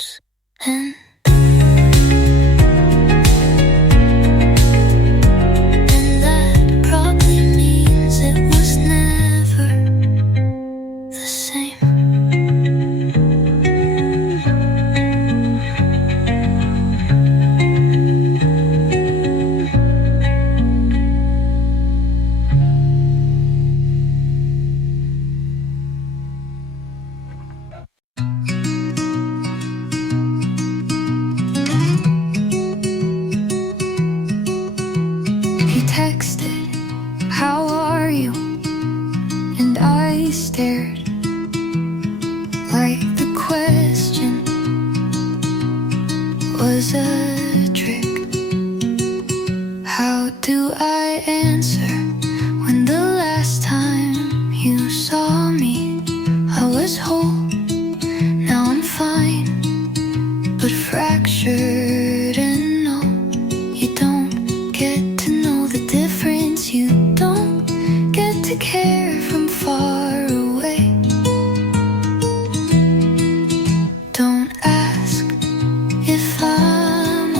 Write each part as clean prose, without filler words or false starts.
knows. And that probably means it was never the same. He texted, "How are you?" And I stared, like the question was a trick. How do I answer when the last time you saw me I was whole? Now I'm fine, but fractured, and no, you don't get to know the difference. You don't get to care from far away. Don't ask if I'm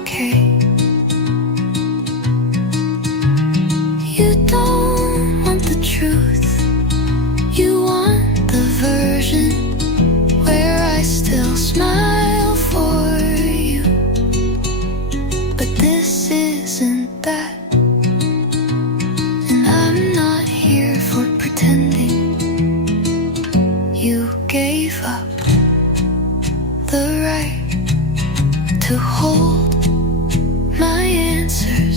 okay. You don't want the truth, you want the version where I still smile for you. But this isn't that, and I'm not here for pretending. You gave up the right to hold my answers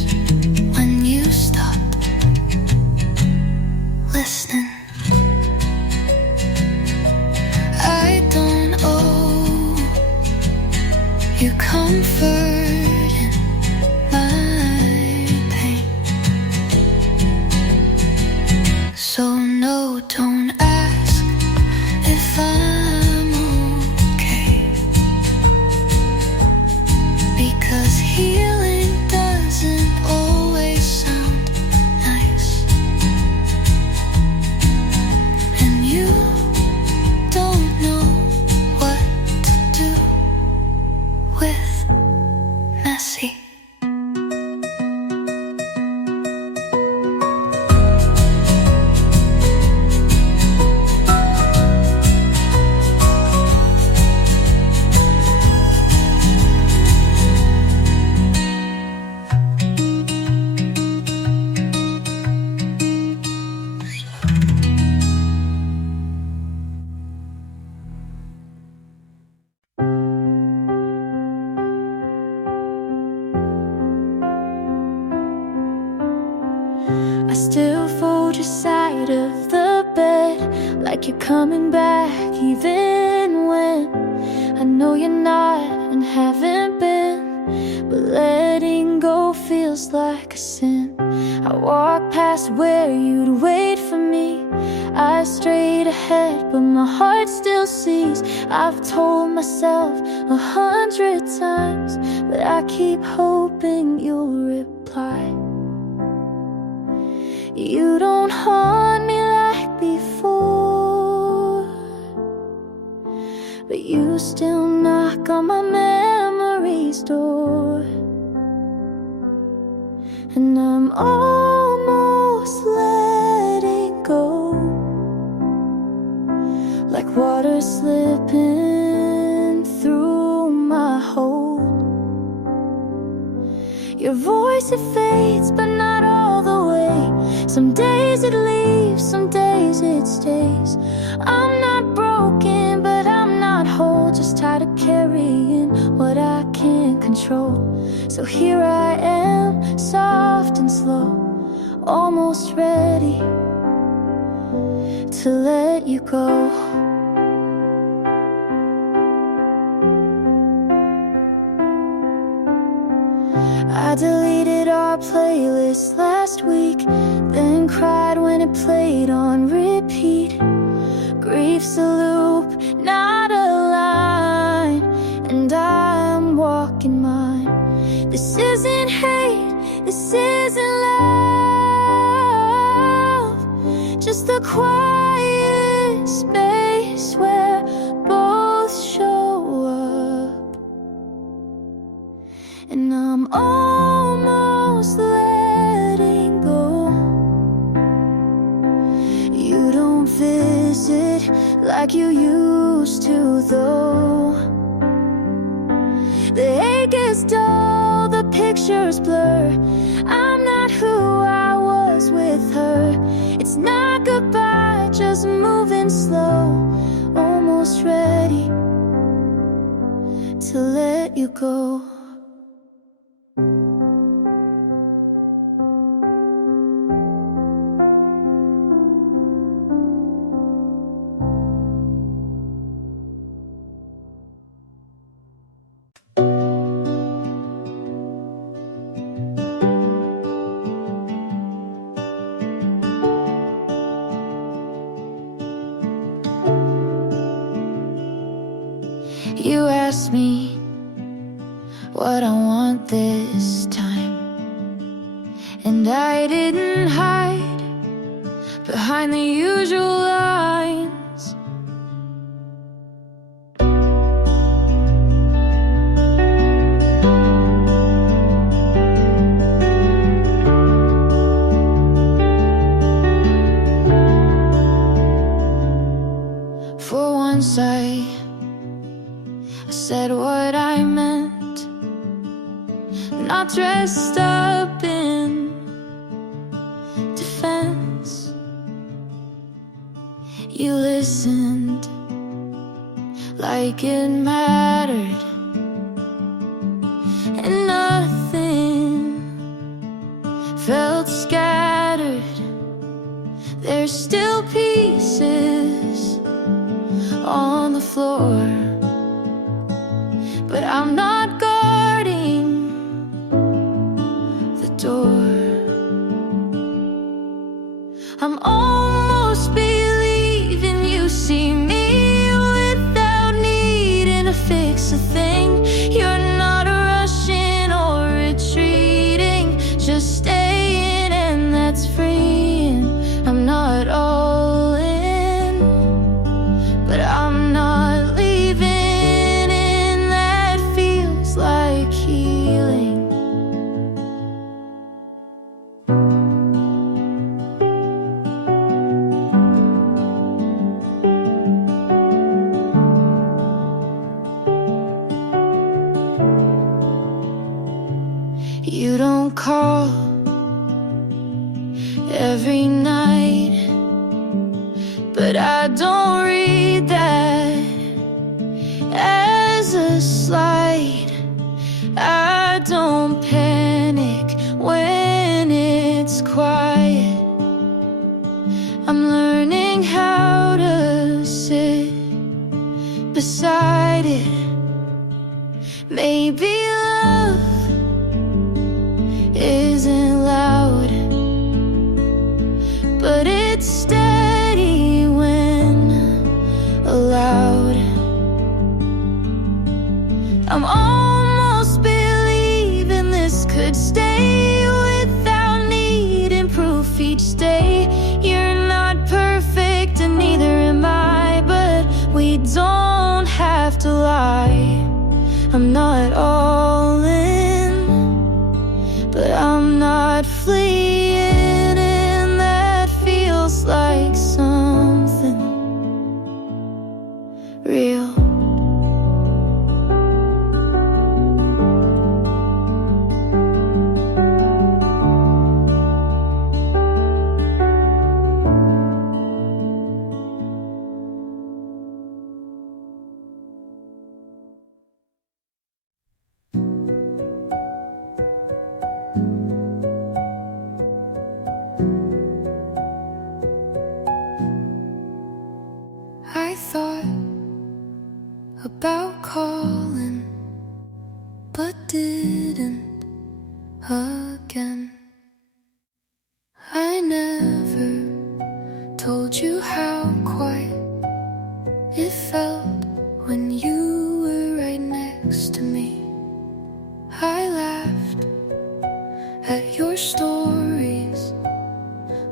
when you stopped listening. I don't owe you comfort in my pain. So no, don't ask if I'm okay, because healing doesn't always sound nice. And you don't know what to do with messy. I still fold your side of the bed, like you're coming back even when I know you're not and haven't been. But letting go feels like a sin. I walk past where you'd wait for me, eyes straight ahead, but my heart still sees. I've told myself 100 times, but I keep hoping you'll reply. You don't haunt me like before, but you still knock on my memory's door. And I'm almost letting go, like water slipping through my hold. Your voice, it fades, but not all the way. Some days it leaves, some days it stays. I'm not broken, but I'm not whole, just tired of carrying what I can't control. So here I am, soft and slow, almost ready to let you go. I deleted our playlist last week, then cried when it played on repeat. Grief's a loop, not a line, and I'm walking mine. This isn't hate, this isn't love, just a quiet space where both show up. is dull, the pictures blur. I'm not who I was with her. It's not goodbye, just moving slow, almost ready to let you go. You asked me what I want this time, and I didn't hide behind the usual lines. For once I said what I meant, not dressed up in defense. You listened like it mattered, and nothing felt scattered. There's still pieces on the floor, but I'm not guarding the door. I'm almost believing you see me without needing to fix a thing. You're not rushing or retreating, just staying, and that's freeing. I'm not all in, but I'm not leaving. You don't call every night, but I don't read that as a slight. I don't panic when it's quiet. I'm learning how to sit beside it. Maybe love isn't loud, but it's steady when allowed. I'm almost believing this could stay without needing proof each day. You're not perfect and neither am I, but we don't have to lie. I'm not all in, but I'm not fleeing, and that feels like something real. I thought about calling, but didn't again. I never told you how quiet it felt when you were right next to me. I laughed at your stories,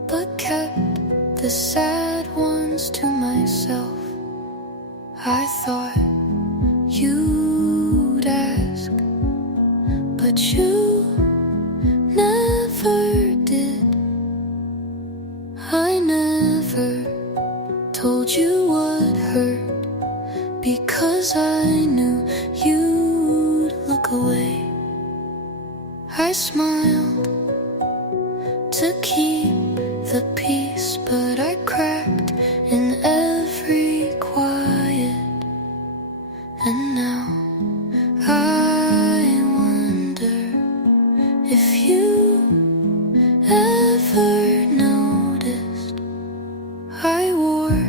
but kept the sad ones to myself. I thought you'd ask, but you never did. I never told you what hurt, because I knew you'd look away. I smiled to keep the peace, but I cracked in every quiet. And now I wonder if you ever noticed I wore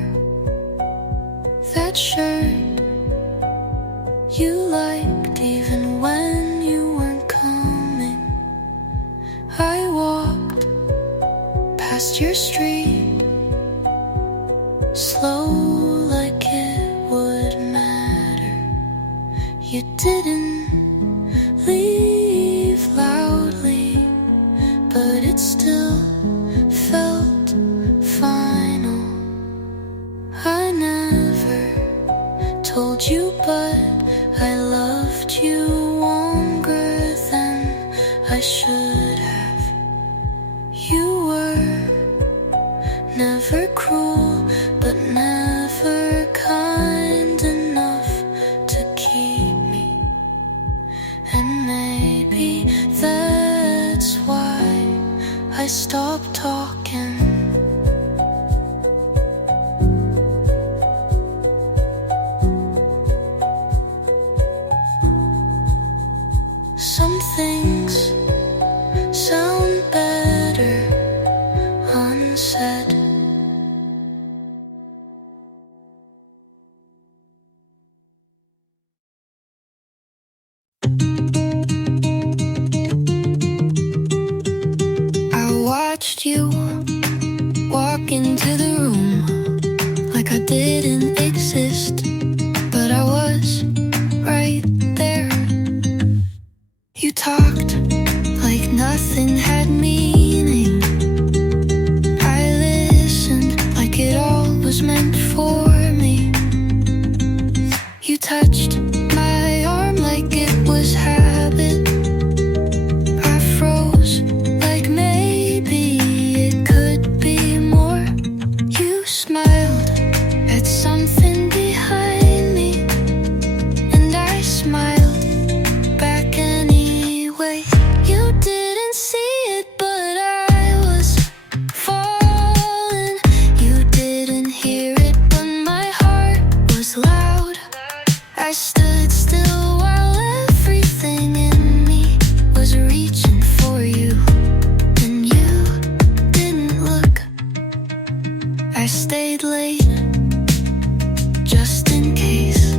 that shirt you liked even when you weren't coming. I walked past your street slow, like it would matter. You didn't leave loudly, but it still felt final. I never told you, but I loved you longer than I should have. You were never cruel, but never kind enough to keep me. And maybe that's why I stopped talking. Some things sound better unsaid. I watched you walk into the room like I didn't exist, but I was right there. You talked like nothing had meaning. I listened like it all was meant for me. You touched my arm like it was habit. I froze like maybe it could be more. You smiled at something behind me, and I smiled back anyway. You didn't see it, but I was falling. You didn't hear it, but my heart was loud. I stood still while everything in me was reaching for you, and you didn't look. I stayed late just in case.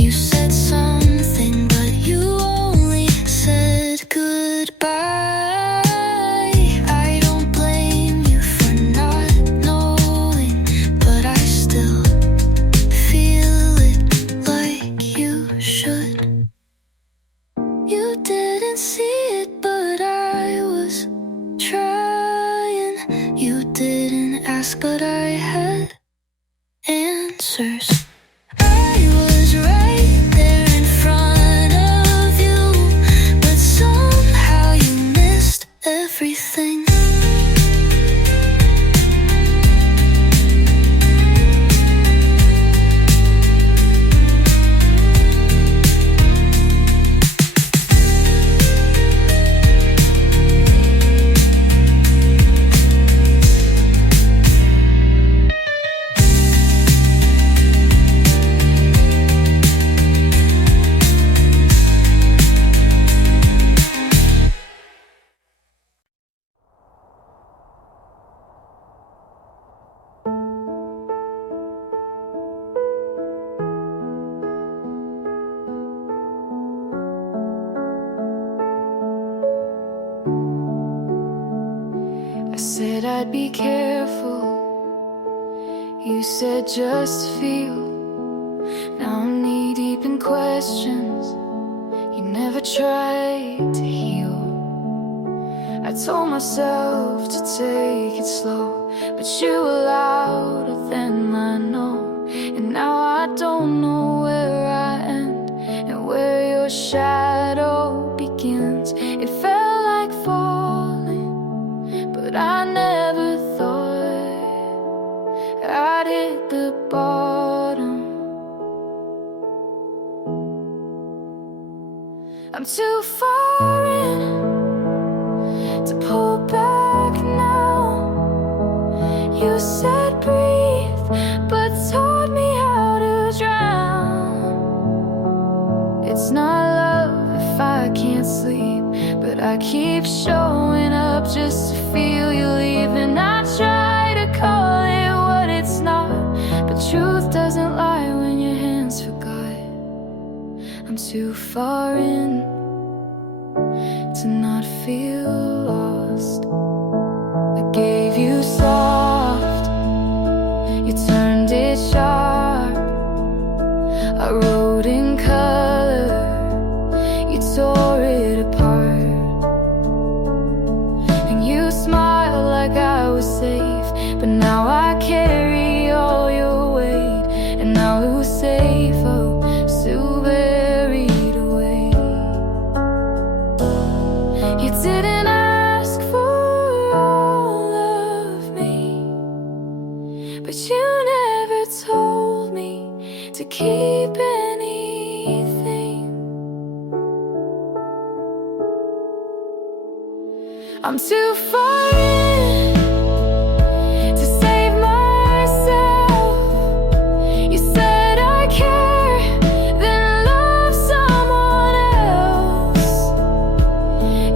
You said something, but you only said goodbye. I don't blame you for not knowing, but I still feel it like you should. You didn't see it, but I was trying. You didn't ask, but I had answers. I was right there in front of you, but somehow you missed everything. I said I'd be careful. You said just feel. Now I'm knee deep in questions. You never tried to heal. I told myself to take it slow, but you were louder than my no. And now I don't know where I end and where your shadow begins. It felt like falling, but I never thought I'd hit the bottom. I'm too far in said breathe, but taught me how to drown. It's not love if I can't sleep, but I keep showing up just to feel you leave. And I try to call it what it's not, but truth doesn't lie when your hands forgot. I'm too far in to not feel lost. I gave you soft, you turned it sharp. I wrote in color, you tore it apart. And you smiled like I was safe, but now I carry all your weight. And now who's safe? Oh, so buried away. You didn't ask for all of me, but you never told me to keep anything. I'm too far in to save myself. You said I care, then love someone else.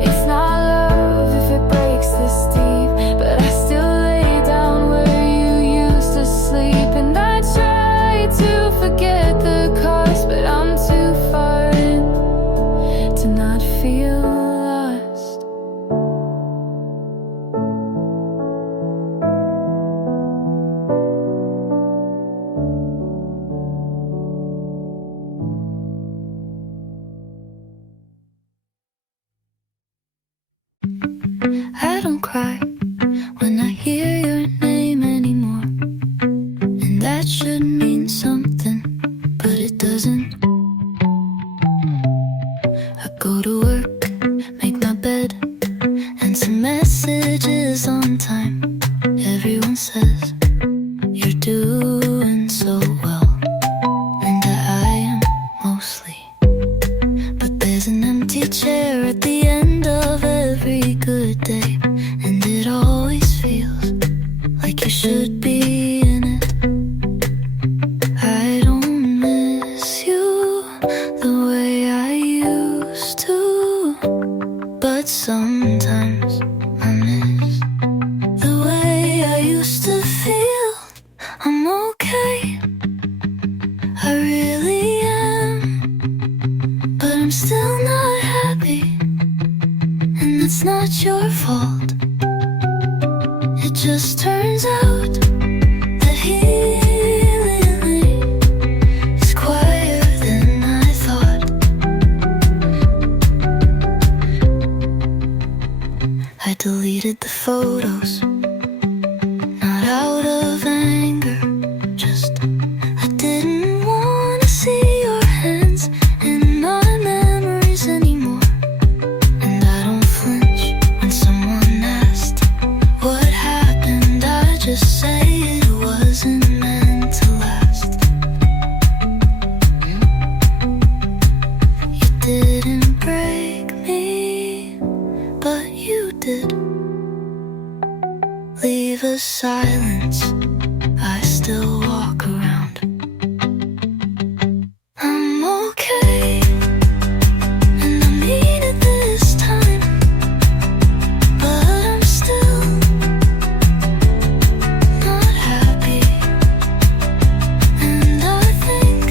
It's not love if it breaks this deep, but I still lay down where you used to sleep. And I try to forget the cost, but I'm too far in to not feel lost. I don't cry when I hear your name anymore, and that should mean something, but it doesn't. I go to work, make my bed, and some messages on time. Everyone says you're doing so well, and I am mostly. But there's an empty chair at the end of every good day, and it always feels like you should be in it. I don't miss you the way I used to, but sometimes I miss the way I used to feel. I'm okay, I really am, but I'm still not happy, and it's not your fault. It just turns out that healing is quieter than I thought. I deleted the photos, not out of anger, just I didn't want to see your hands in my memories anymore. And I don't flinch when someone asked what happened. I just say it wasn't meant to last. You didn't break me, but you did. Leave a silence, I still walk around. I'm okay, and I mean it this time, but I'm still not happy. And I think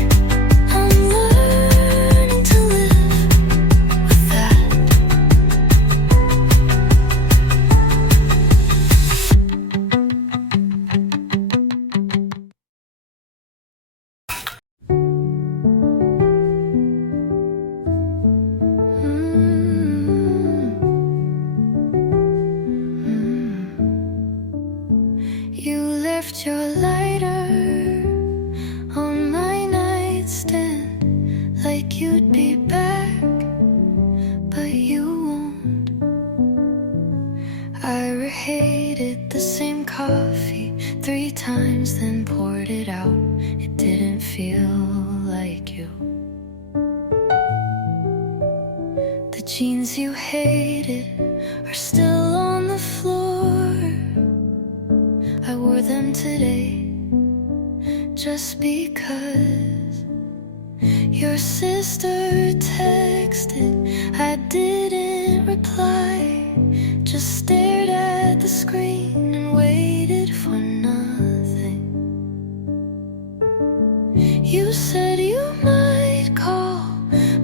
I'm learning to live with that. You left your lighter on my nightstand, like you'd be back, but you won't. I reheated the same coffee 3 times, then poured it out. It didn't feel like you. The jeans you hated are still on the floor. I wore them today just because your sister texted. I didn't reply, just stared at the screen and waited for nothing. You said you might call,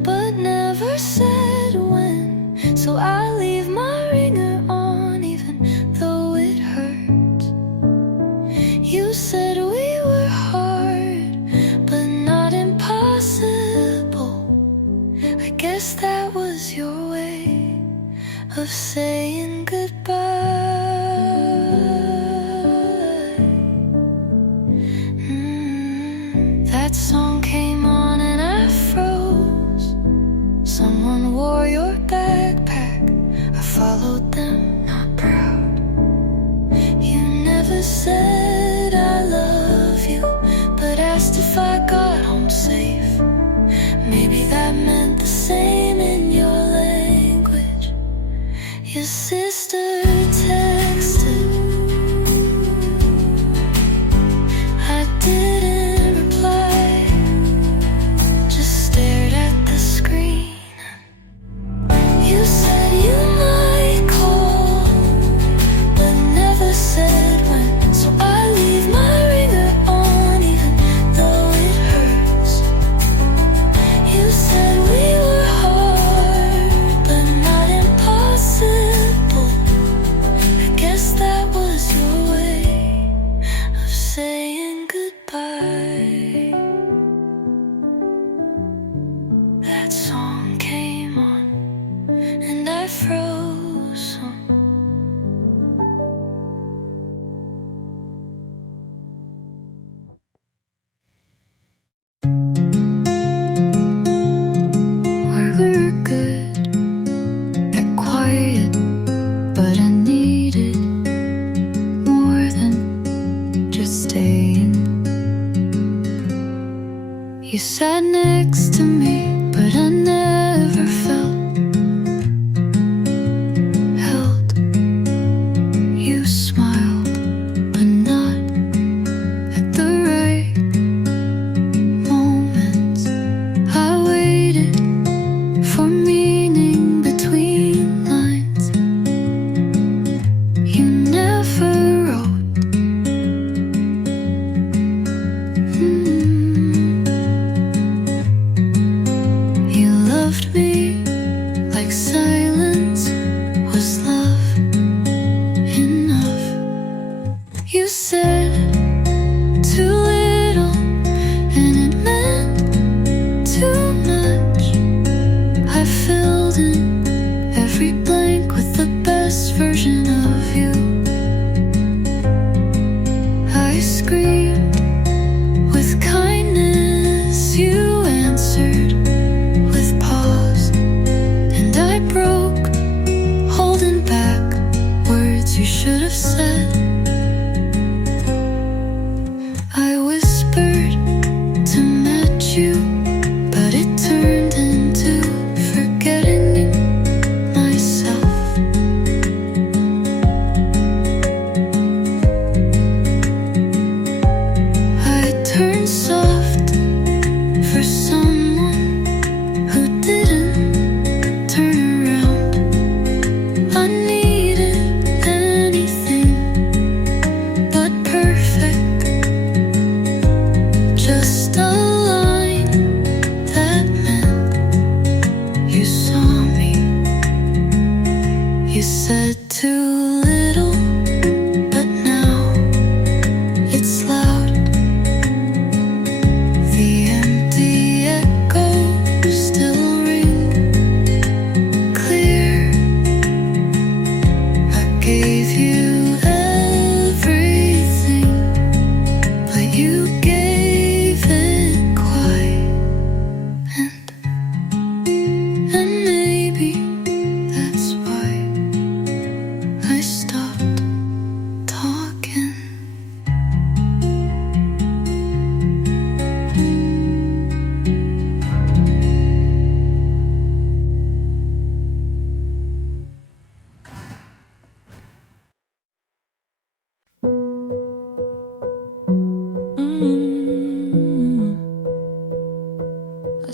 but never said when. So I leave my ringer on even though it hurts. You said we were hard, but not impossible. I guess that was your way of saying goodbye. That song came on and I froze. Someone wore your backpack. I followed them, not proud. You never said I love you, but asked if I got home safe. Maybe that meant the same in your language. Your sister texted. I didn't reply, just stared at the screen. You said you might call, but never said when. So I leave my ringer on even though it hurts. You said we were hard, but not impossible. I guess that was your way of saying goodbye. That song came on and I froze. We're good at quiet, but I needed more than just staying. You sat next to me, but I never felt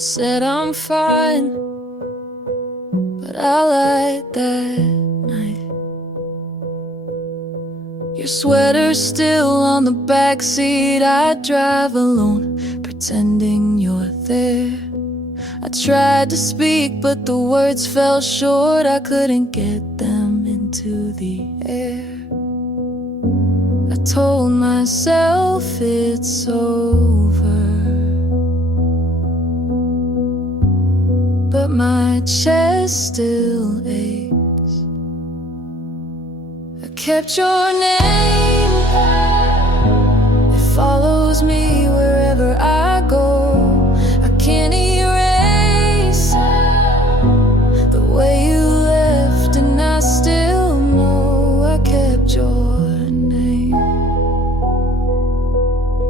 said I'm fine, but I lied that night. Your sweater's still on the backseat. I drive alone, pretending you're there. I tried to speak, but the words fell short. I couldn't get them into the air. I told myself it's over, but my chest still aches. I kept your name, it follows me wherever I go. I can't erase the way you left, and I still know I kept your name.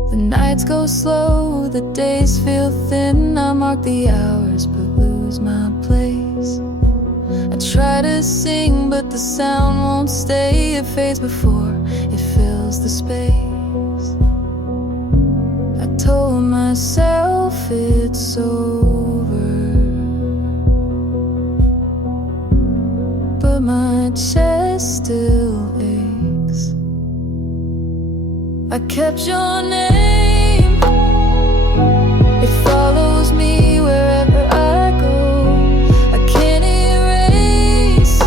The nights go slow, the days feel thin. I mark the hours but lose my place. I try to sing, but the sound won't stay. It fades before it fills the space. I told myself it's over, but my chest still aches. I kept your name, it follows me wherever I go. I can't erase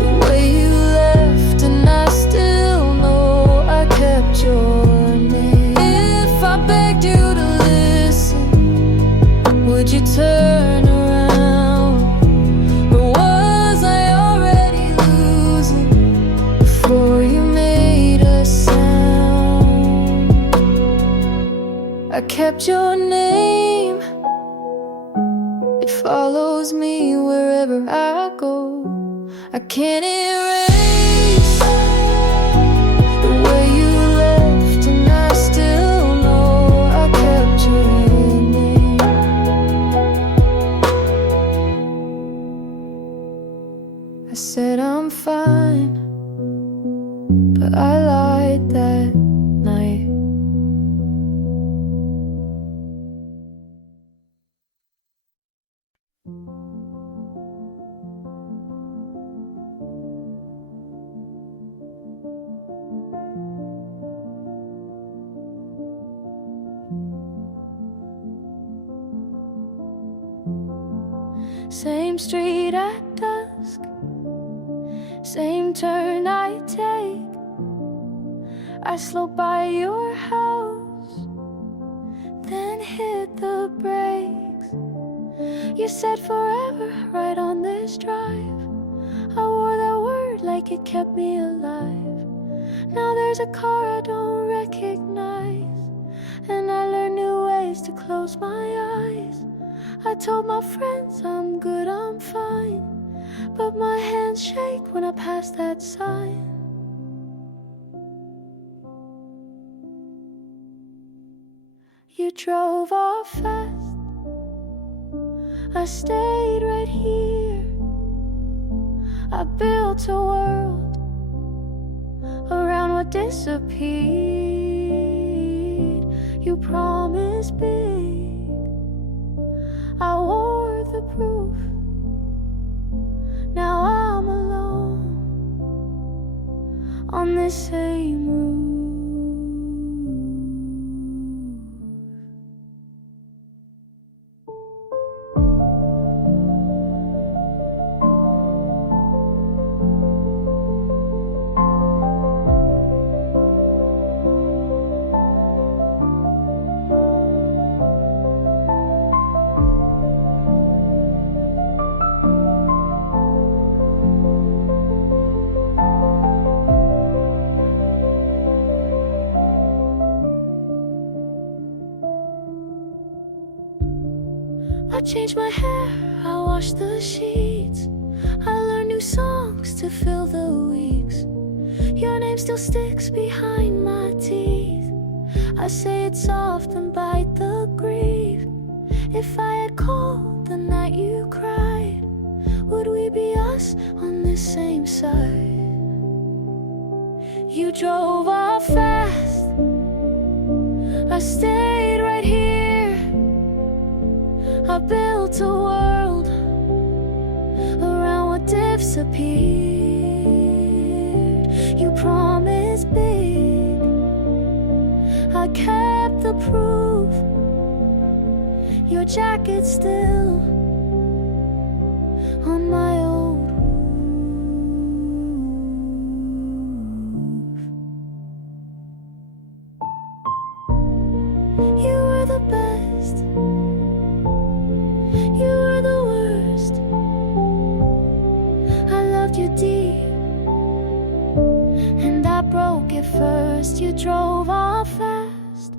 the way you left, and I still know I kept your name. If I begged you to listen, would you turn around? Or was I already losing before you made a sound? I kept your name, it follows me wherever I go. I can't erase the way you left, and I still know I kept your name. I said I'm fine, but I lied that night. Same street at dusk, same turn I take. I slow by your house, then hit the brakes. You said forever right on this drive. I wore that word like it kept me alive. Now there's a car I don't recognize, and I learn new ways to close my eyes. I told my friends I'm good, I'm fine, but my hands shake when I pass that sign. You drove off fast, I stayed right here. I built a world around what disappeared. You promised big, I wore the proof. Now I'm alone on this same route. I changed my hair, I washed the sheets. I learned new songs to fill the weeks. Your name still sticks behind my teeth. I say it soft and bite the grief. If I had called the night you cried, would we be us on this same side? You drove off fast, I stayed right here. I built a world around what disappeared. You promised big, I kept the proof. Your jacket still on my old roof. You were the best, you were the worst. I loved you deep, and I broke it first. You drove off fast,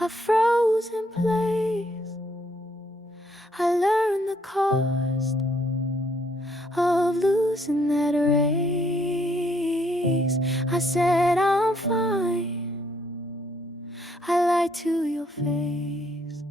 I froze in place. I learned the cost of losing that race. I said I'm fine, I lied to your face.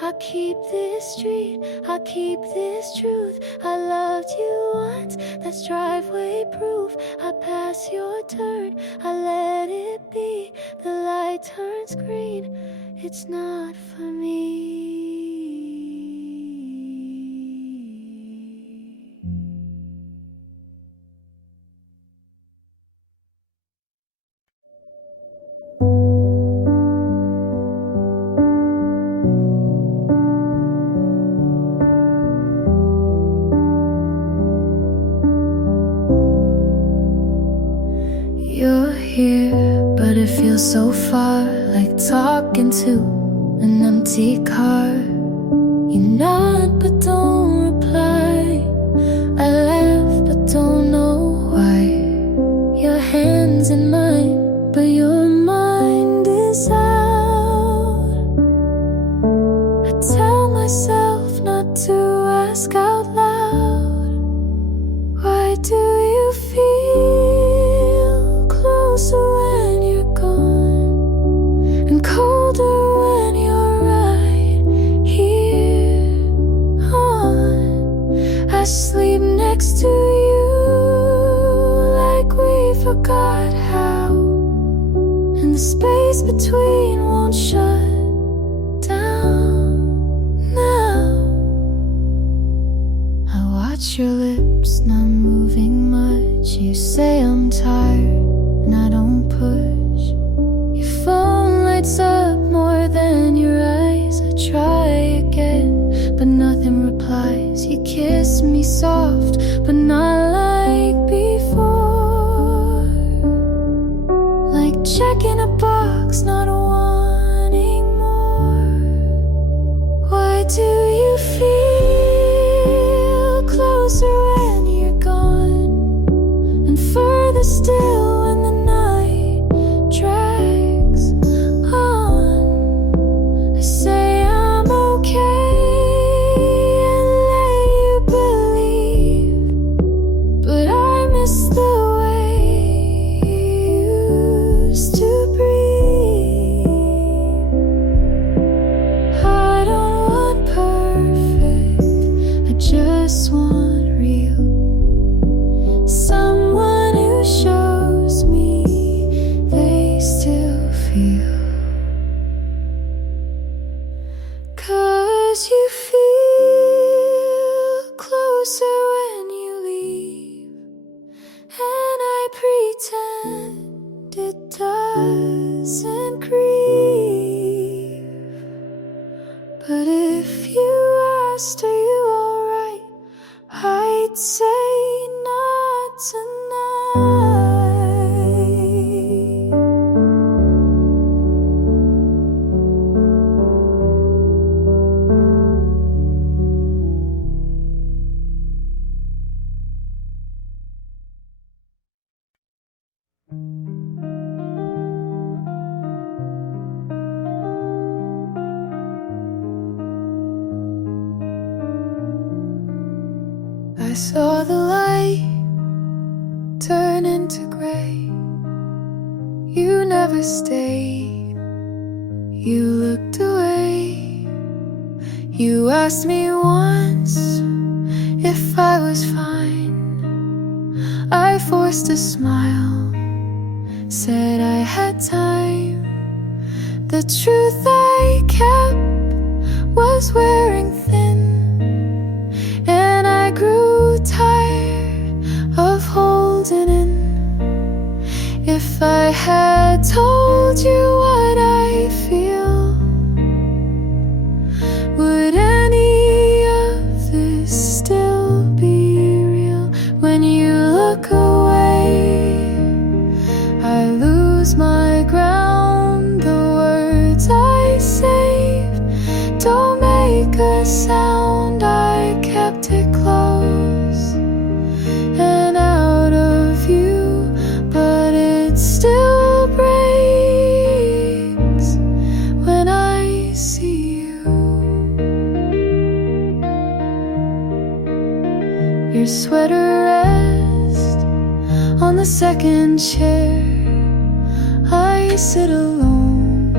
I keep this street, I keep this truth. I loved you once, that's driveway proof. I pass your turn, I let it be. The light turns green, it's not for me. You're here, but it feels so far, like talking to an empty car. You nod but don't reply, I laugh but don't know why. Your hand's in mine, but your mind is out. I tell myself not to ask out loud. Why do you feel closer when you're gone, and colder when you're right here on? I sleep next to you like we forgot how, and the space between won't shut down now. I watch your lips not moving much. You say I'm tired and I don't push. Your phone lights up more than your eyes. I try again, but nothing replies. You kiss me soft, but not like before. Like checking a box, not wanting more. Why do you feel closer when you're gone, and further still when the night drags on? I say I'm okay and let you believe, but I miss the way you used to breathe. I don't want perfect, I just want real. Someone who shows me they still feel. 'Cause you feel closer when you leave, and I pretend it doesn't grieve. But if you asked, are you alright, I'd say not tonight. I saw the light turn into gray. You never stayed, you looked away. You asked me once if I was fine. I forced a smile, said I had time. The truth I kept was wearing thin, and I grew tired of holding in. If I had told you what I feel, would any of this still be real? When you look away, I lose my ground. The words I saved don't make a sound. I kept it close and out of view, but it still breaks when I see you. Your sweater rests on the second chair. I sit alone,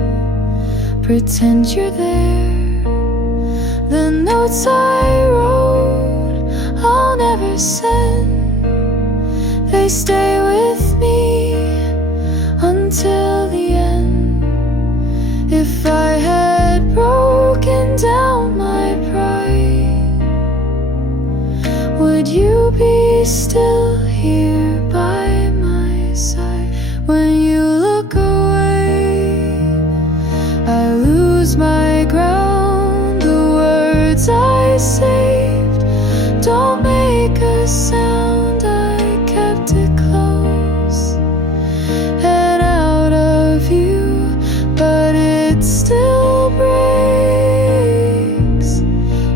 pretend you're there. The notes I wrote, I'll never send. They stay with me until the end. If I had broken down my pride, would you be still here by my side? When you look away, I lose my ground. The words I saved don't make a sound. I kept it close and out of view, but it still breaks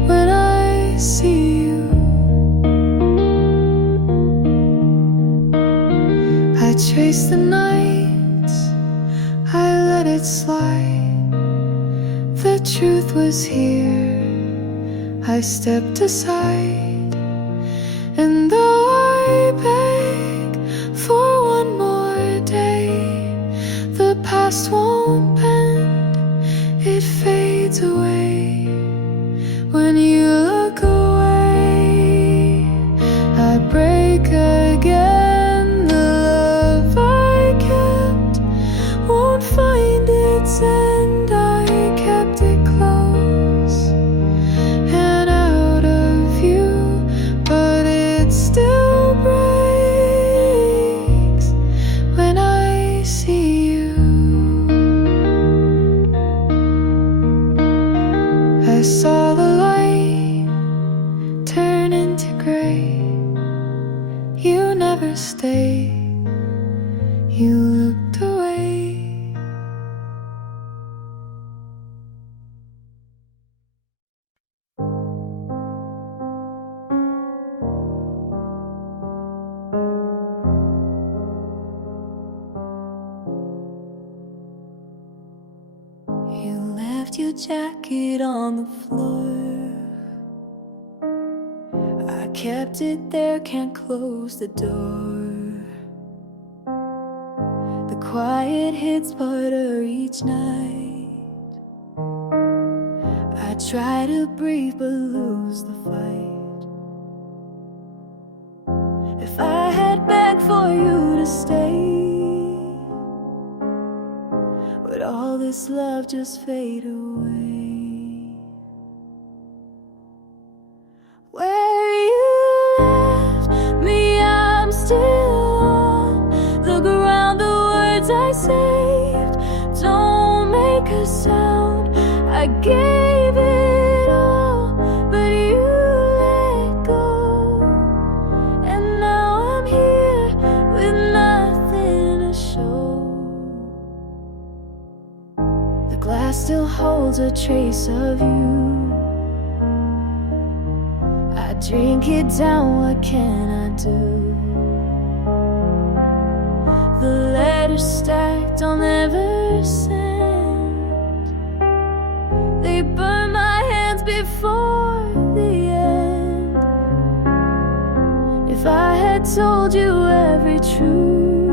when I see you. I trace the nights, I let it slide. The truth was here, I stepped aside. And though I beg for one more day, the past won't bend, it fades away. When you look away, I break again. The love I kept won't find its end. I kept it close and out of view, but it still breaks when I see you. I saw the light turn into gray. You never stayed, you looked away. You left your jacket on the floor. I kept it there, can't close the door. The quiet hits harder each night. I try to breathe but lose the fight. If I had begged for you to stay, would all this love just fade away? Where you left me, I'm still on the ground. The words I saved don't make a sound. I gave it all, but you let go. And now I'm here with nothing to show. The glass still holds a trace of you. I drink it down, what can I do? The letters stacked, I'll never send. They burn my hands before the end. If I had told you every truth,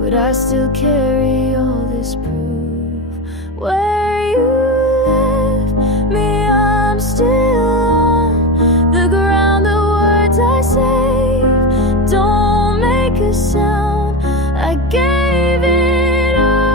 would I still carry all this proof? Where you left me, I'm still on the ground. The words I saved don't make a sound. I gave it all.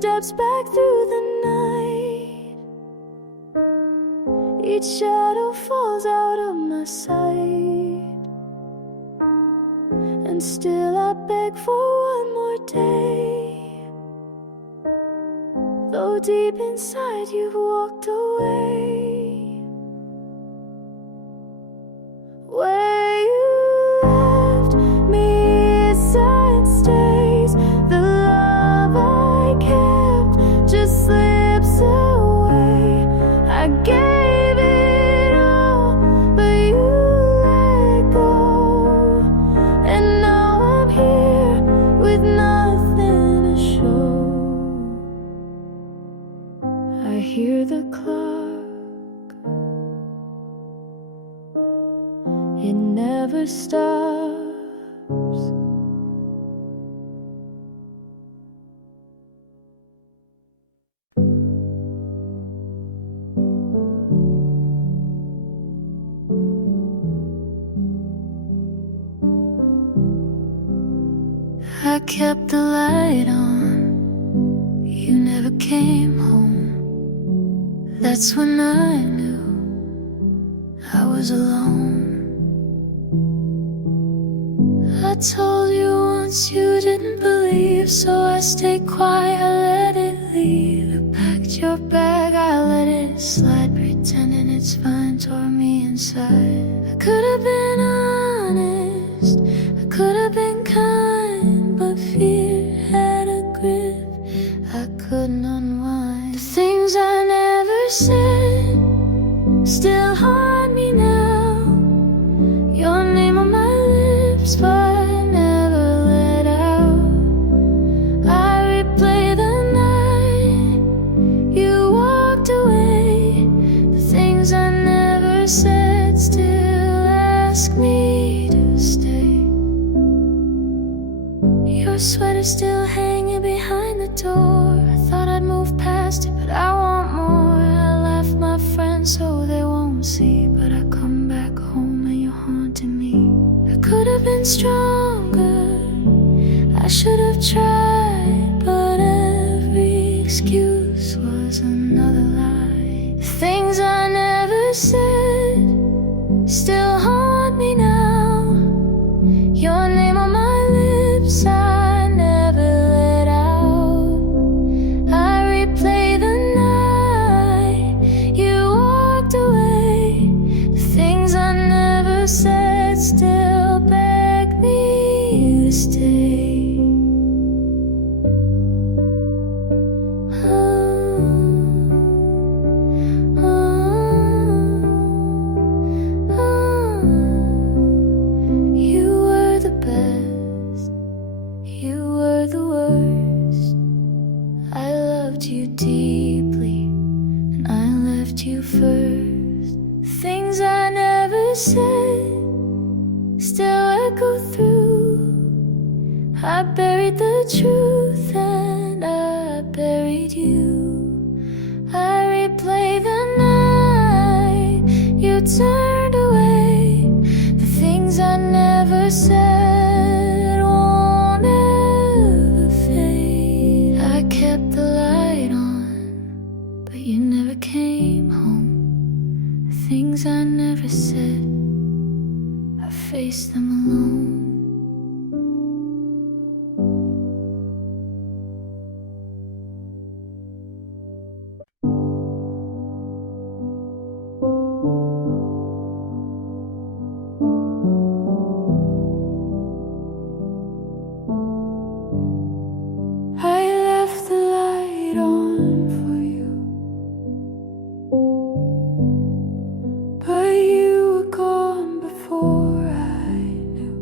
footsteps back through the night. Each shadow falls out of my sight, and still I beg for one more day. Though deep inside you've walked away, where you left me silent stays. The love I kept just slips away. I gave it all, but you let go, and now I'm here with nothing to show. I hear the clock, it never stops. I kept the light on, you never came home. That's when I knew I was alone. I told you once, you didn't believe, so I stayed quiet, I let it leave. I packed your bag, I let it slide, pretending it's fine, tore me inside. I could have been honest, I could have been kind, but fear had a grip I couldn't unwind. The things I never said still haunt me now. Your name on my lips, but never let out. I replay the night you walked away. The things I never said still ask me to stay. Your sweater still hanging behind the door. I thought I'd move past it, but I want more. I left my friends so they won't see, but I come back home and you're haunting me. I could have been stronger, I should have tried, but every excuse was another lie. The things I never said still haunt me now. Your name on my lips, I never let out. I replay the night you walked away. The things I never said still beg me to stay. You were the best, you were the worst. I loved you deeply, and I left you first. Things I never said still echo through. I buried the truth and I buried you. I replay the night you turned away. The things I never said won't ever fade. I kept the light on, but you never came home. The things I never said, I faced them alone. I left the light on for you, but you were gone before I knew.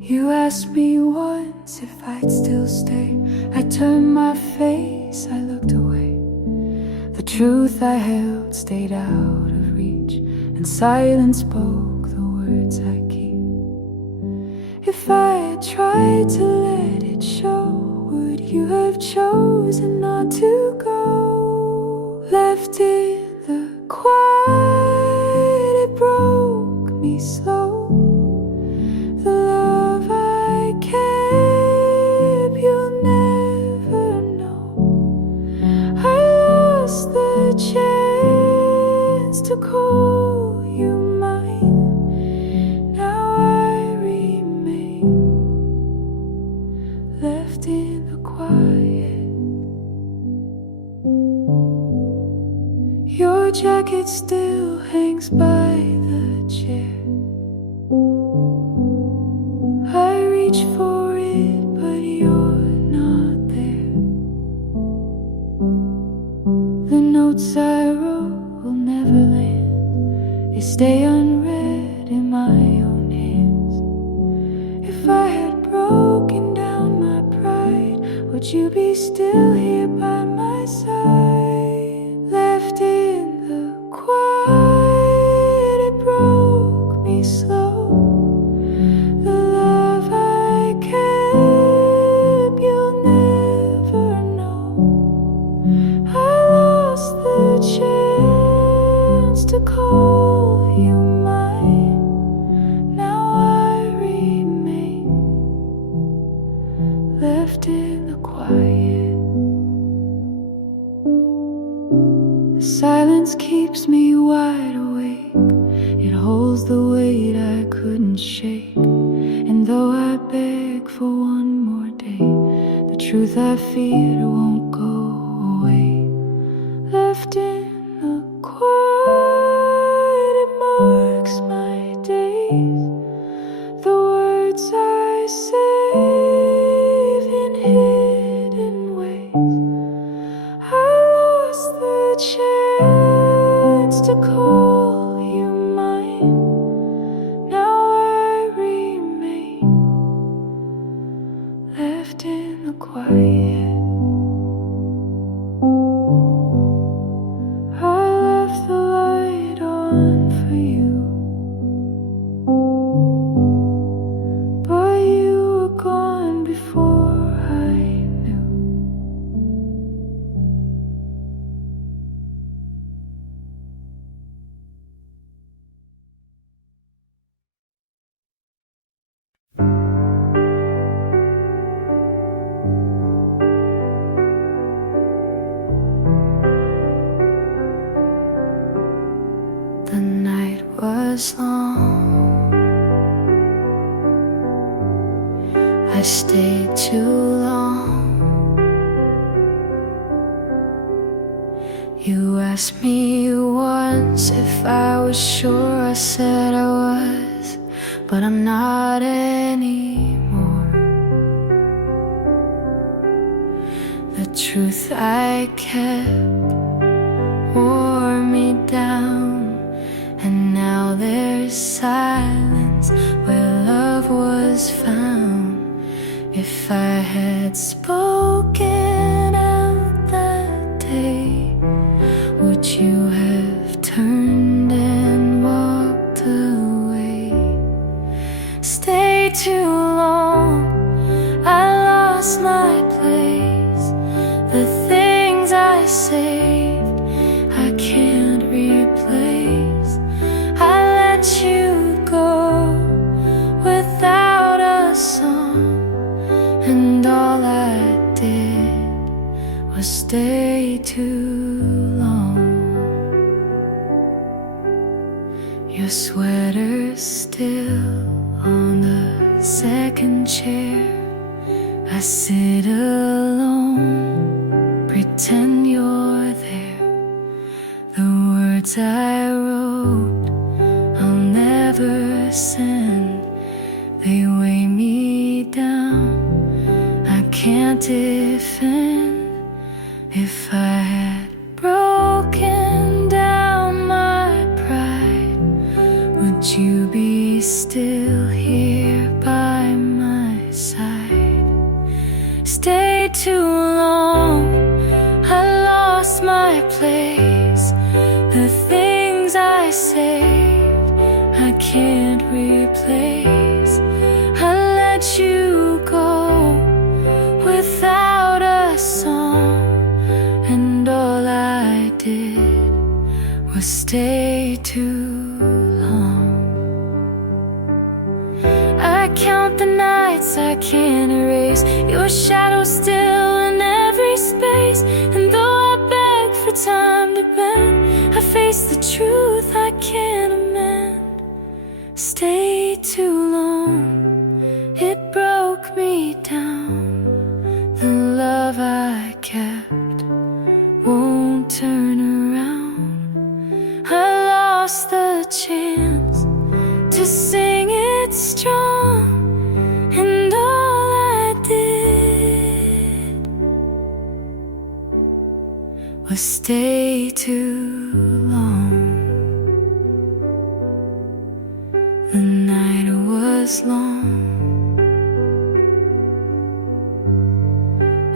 You asked me once if I'd still stay. I turned my face, I looked away. The truth I held stayed out of reach, and silence spoke the words I keep. If I had tried to let it show, would you have chosen not to go? Left in the quiet, it broke me slow. The love I kept, you'll the chance to call you mine. Now I remain left in the quiet. Your jacket still hangs by the chair. I reach for it, but you're not there. The notes I wrote will never land. They stay unread in my own hands. If I had broken down my pride, would you be still here by my side? Left in the quiet, it broke me slow. The love I kept, you'll never know. I lost the chance to call you mine. Now I remain left in the quiet. The silence keeps me wide awake. It holds the weight I couldn't shake. And though I beg for one more day, the truth I feared won't go away. Left in the quiet, it marks my days. The words I save in hidden ways. I lost the chance to call you mine. Now I remain left in the quiet. I left the light on for you, but you were gone before I knew. The night was long. I stayed too long. You asked me once if I was sure. I said I was, but I'm not anymore. The truth I kept wore me down, and now there's silence where love was found. If I had spoken out that day, would you have turned and walked away? Stay too long, I lost my place. The things I saved, I can't replace. I let you go without a song, and all I did was stay too long. Your sweater's still on the second chair. I sit alone, pretend you're there. The words I wrote, I'll never send. They weigh me down, I can't defend. If I had broken down my pride, would you be still here by my side? Stay too long, I lost my place. The things I saved, I can't replace. I let you go without a song, and all I did was stay too long. I count the nights I can't erase, your shadow still in every space. And though I beg for time to to bed. I face the truth I can't amend. Stay too long, it broke me down. The love I kept won't turn around. I lost the chance to sing it strong, and all I did was stay too long. The night was long,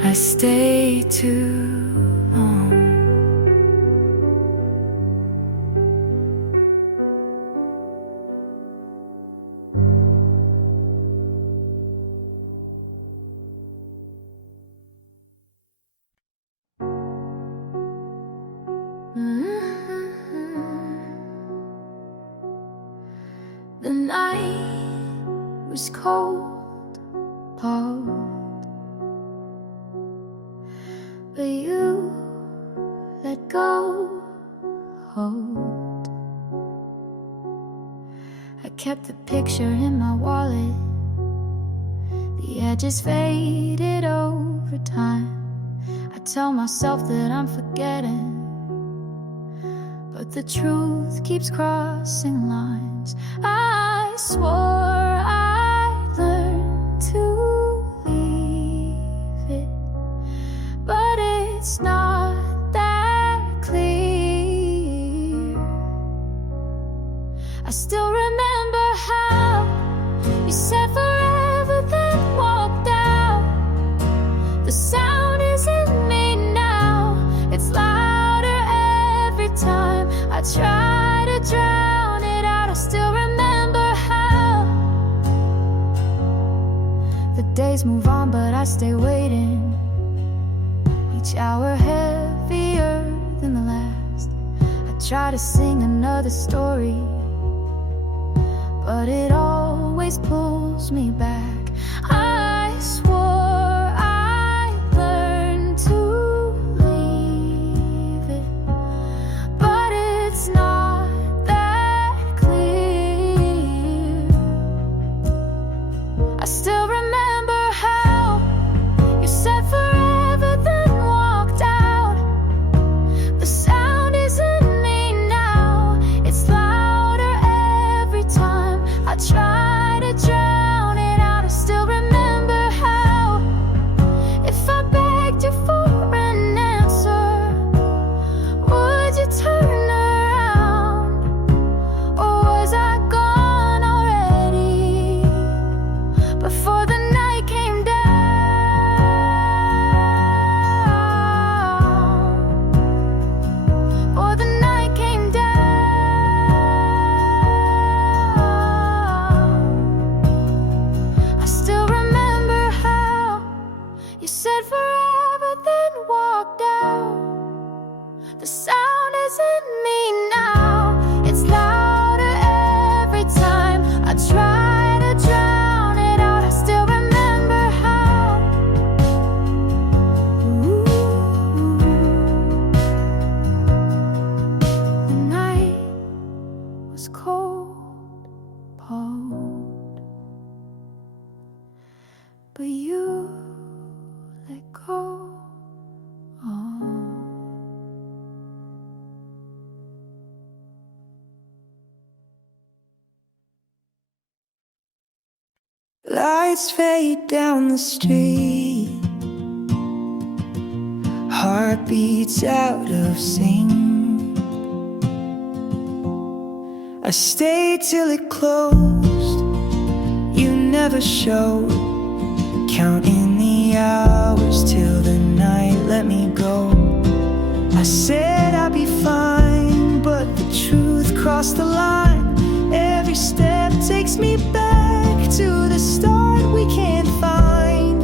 I stayed too long. The night was cold, but you let go, hold. I kept the picture in my wallet. The edges faded over time. I tell myself that I'm forgetting, but the truth keeps crossing lines. I swore I'd learn to leave it, but it's not that clear. I still remember how you said forever, then walked out. The sound is in me now, it's louder every time I try to drown it out. I still remember how the days move on, but I stay waiting. Each hour heavier than the last. I try to sing another story, but it always pulls me back. I swore I'd learn to leave it, but it's not that clear. I still remember how you said forever, then walked out. The sound is in me now, it's louder every time I try to drown it out. I still remember how, if I begged you for an answer, would you turn around? Or was I gone already before the night came down? Before the night came down, I still remember how you said forever, then walked out. The sound is in me now, it's louder every time I try to drown it out. I still remember how. The night was cold, but you let go. Lights fade down the street, heartbeats out of sync. I stayed till it closed, you never showed, counting the hours till the night let me go. I said I'd be fine, but the truth crossed the line. Every step takes me back to the start we can't find.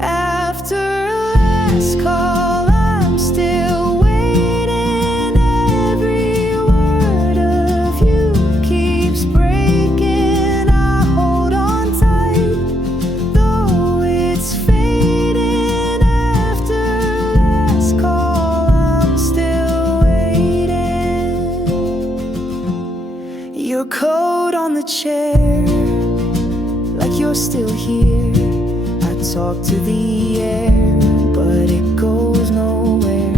After a last call, I'm still waiting. Every word of you keeps breaking. I hold on tight, though it's fading. After last call, I'm still waiting. chair, like you're still here. I talk to the air, but it goes nowhere.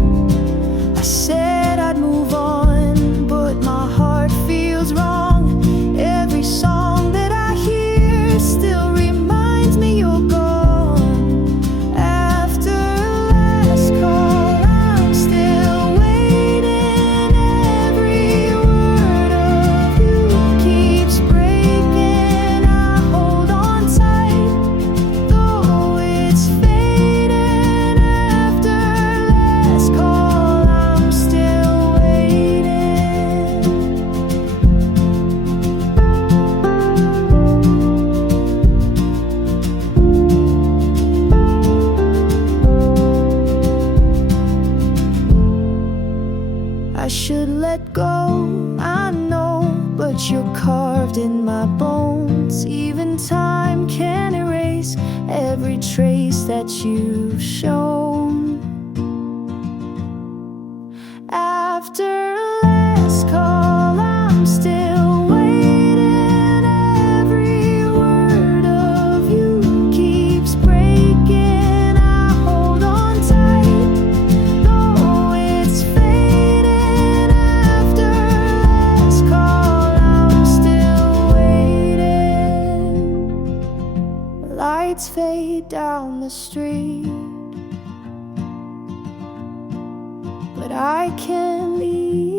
I said I'd move on, but my heart feels wrong. Every song that I hear still reminds me you're gone. After last call, I'm still waiting. Every word of you keeps breaking. I hold on tight, though it's fading. After last call, I'm still waiting. I should let go, I know, but you're carved in my bones. Even time can erase every trace that you've shown. After last call, I'm still waiting. Every word of you keeps breaking. I hold on tight, though it's fading. After last call, I'm still waiting. Lights fade down the street, but I can't leave.